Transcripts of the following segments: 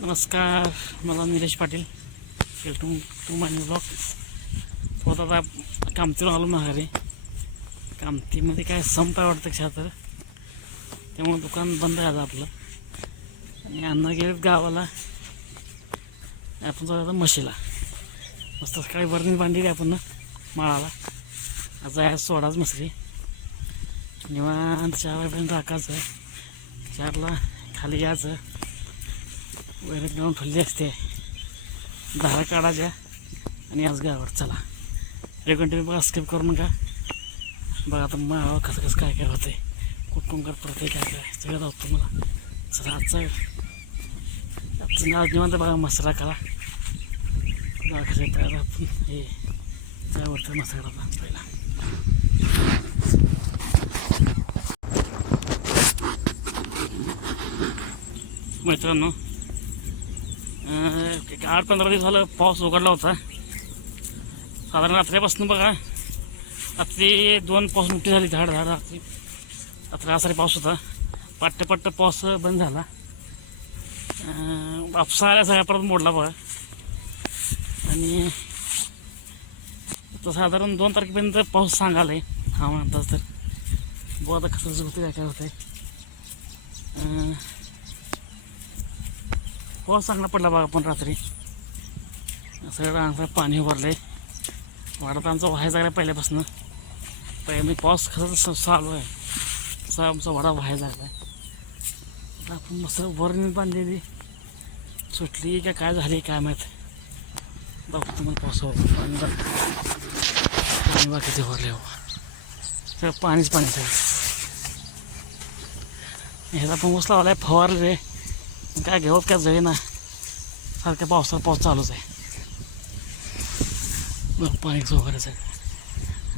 नमस्कार मला Nilesh Patil welcome to my new blog होत आता कामतीवर आलो माघारी. कामतीमध्ये काय संप आहे वाटतं क्षात तर. त्यामुळे दुकान बंद आहे आपलं. आणि अन्न गेलेत गावाला. आपण जाऊ आता म्हशीला. मस्त सकाळी वरणी बांधली आपण ना माळाला. आज आहे सोडाच मसरी निवांत चार वाजेपर्यंत राखायचं. चारला खाली यायचं. वैरण घेऊन फुलली असते. धारा काढायच्या आणि आज गावावर चला. हे बघा स्किप करू नका बघा आता माळावर कसं कसं काय काय होतंय. कुठून कर परत काय काय? सगळं जाऊ मला चला आजचा आजचं आज निवांत बघा मसाला करा. बघा कसं आहे आपण हे त्यावरचा मसाला पहिला. मित्रांनो आठ पंधरा दिवस झालं पाऊस उघडला होता. साधारण रात्रीपासून बघा रात्री दोन पाऊस मोठी झाली झाड झाड रात्री. रात्री आसारी पाऊस होता. पट्ट पट्ट पाऊस बंद झाला. वापसा आल्या सगळ्या परत मोडला बघा. आणि तर साधारण दोन तारखेपर्यंत पाऊस सांगायला आहे. हा म्हणतात तर. बघा आता कसं होते काय काय होतं. आहे पाऊस चांगला पडला बघा पण रात्री. सगळं आमचं पाणी उभारलंय वाढत आमचा व्हायचा लागला पहिल्यापासून. पहिले मी पाऊस खरंच चालू आहे. तसा आमचा वडा व्हायचा लागला आहे आपण मस्त वरणी बांधलेली. सुटली का काय झाली काय माहीत. बघतो तुम्हाला पाऊस पाणी पाणी बघा किती भरले सगळं पाणीच पाणी सगळं ह्याला पण ऊस लावलाय फवारले रे काय घेऊत काय जाई ना सारख्या पावसाला पाऊस चालूच आहे बघ पाणी वगैरे सगळं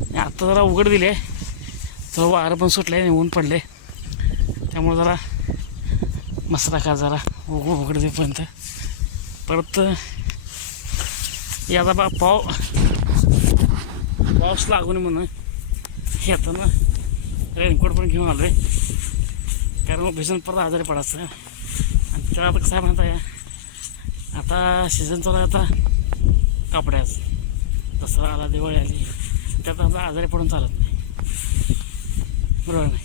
आणि आत्ता जरा उघड दिले तर वारं पण सुटले ऊन पडले त्यामुळे जरा मसाला खा जरा उघड उघड देपर्यंत परत याचा बा पाव पाऊस लागू नये म्हणून येताना रेनकोट पण घेऊन आलो आहे कारण मग परत आजारी पडायचं तेव्हा आता कसं आहे म्हणता या आता सीझन चालू आहे आता. कपड्याचं. दसरा आला दिवाळी आली. त्यात आता आजारी पडून चालत नाही. बरोबर नाही?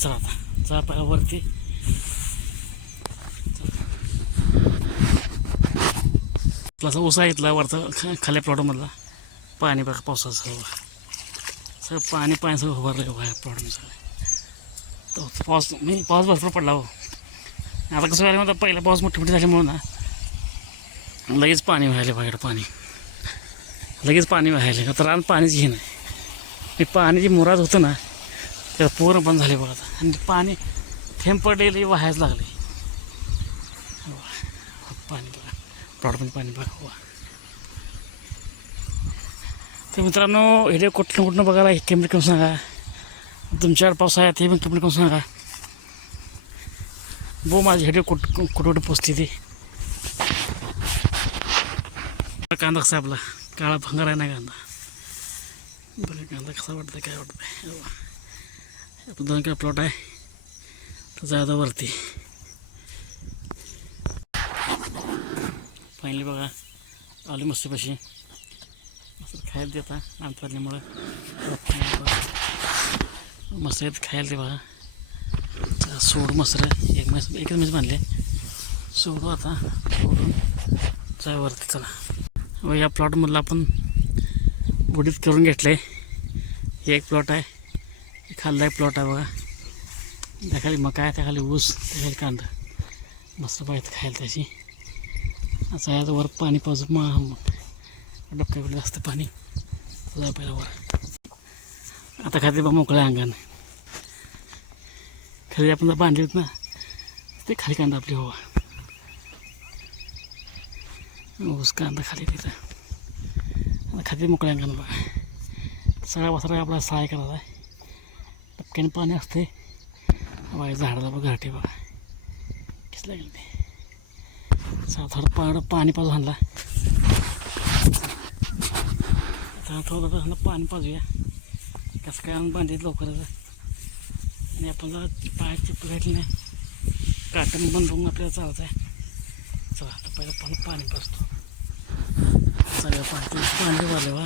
चला आता. चला पहिला वरती. तसा उसा इथला वरचा ख- खाल्या प्लॉटमधला. पाणी बघा पावसाचं सगळं सगळं पाणी पाणी सगळं उभारलं आहे प्लॉटमध्ये सगळं. तो पाऊस मी पाऊस भरपूर पडला हो. आता कसं झालं म्हणता पहिला पाऊस मोठी मोठी झाल्यामुळं ना लगेच पाणी व्हायला बाहेर पाणी. लगेच पाणी व्हायला आता रान पाणीच घे नाही. ते पाणी जे मुराद होतं ना त्याला पूर्ण बंद झाले बघा आता. आणि पाणी थेंब पडलेले व्हायच लागले वा. पाणी बघा. प्रॉडमध्ये पाणी बघा. वा. तर मित्रांनो व्हिडिओ कुठलं कुठनं बघायला हे कमेंट करून सांगा. तुमच्यावर पाऊस आहे ते पण कमेंट करून सांगा. बो माझी व्हिडिओ कुठ कुठं पोचते ती. कांदा कसा आपला? काळा भंगार आहे ना कांदा? बरं कांदा कसा वाटतं काय वाटतं आपण दोन काय प्लॉट आहे. तर वरती. फायनली बघा आली मस्तपशी मस्त खायला देता आमच्यामुळं मस्त येत खायला दे बघा. आता सोड मस्त एक म्हैस एकच म्हैस बांधले. सोडू आता. सोडून जाय वरती चला. व या प्लॉटमधलं आपण बुडीत करून घेतलं आहे हे एक प्लॉट आहे. हे खाल्ला एक प्लॉट आहे बघा. त्याखाली मका आहे त्याखाली ऊस त्याखाली कांदा. मस्त पाहिजे खायला त्याची. असं आहे आता वर पाणी पाजून मग डबक्याकडे असतं पाणी. जा वर. आता खाते बा मोकळ्या अंगाने खाली आपण जर बांधलीत ना ते खाली कांदा आपली हवा. ऊस कांदा खाली तिथं. खाली मोकळ्या अंगाने बघा सगळा वासरा आपला सहाय करायचा आहे. टपक्याने पाणी असते बाय झाडाला बघा घाटे बघा. किस लागेल ते. थोडं पाणी पाणी पाजू आणला. थोडं थोडं पाणी पाजूया. कसं काय आणून बांधीत लवकरच. आणि आपण जर पायाची प्लेटने काटन बनवून बंद आपल्याला चालत आहे चला आता पहिलं पाणी पाणी पाजतो. चालेल पाणी पाणी भरले बा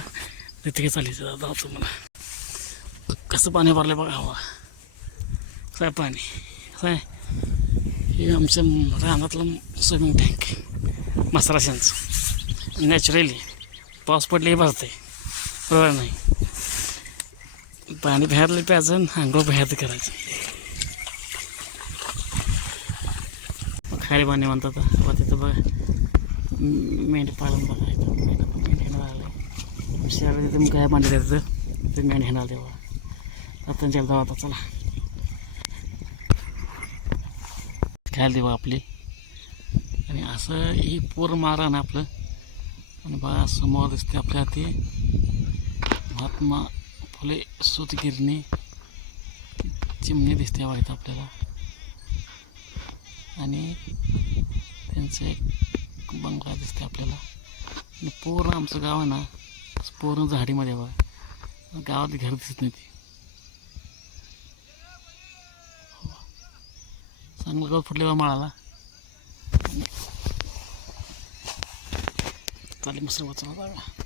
तिथे चालायचं जातो मला कसं पाणी भरलं बघा हवा. काय पाणी? काय? हे आमच्या रानातलं स्विमिंग टँक मसालाशांचं नॅचरली पाऊस पडले भरते बरोबर नाही? पाणी बाहेरले प्यायचं आणि आंघोळ बाहेर करायचं. खाली पाणी म्हणतात आता. तिथं बघा. मेंढी पालन बघायचं इथं मेंढी आलं शहरात तिथं काय पाणी द्यायचं ते मेंढी ह्यानं तेव्हा आता जाऊ आता चला. खायला देवा आपली. आणि असं ही पूर मारा ना आपलं. आणि बघा समोर दिसते आपल्या ते महात्मा फुले सुतगिरणी चिमणी दिसते बघा इथं आपल्याला. आणि त्यांचं एक बंगला दिसते आपल्याला. आणि पूर्ण आमचं गाव आहे ना पूर्ण झाडीमध्ये बघा. गावात घर दिसत नाही ती चांगलं गाव फुटले बा माळाला. आणि चालेल मस्त वाचला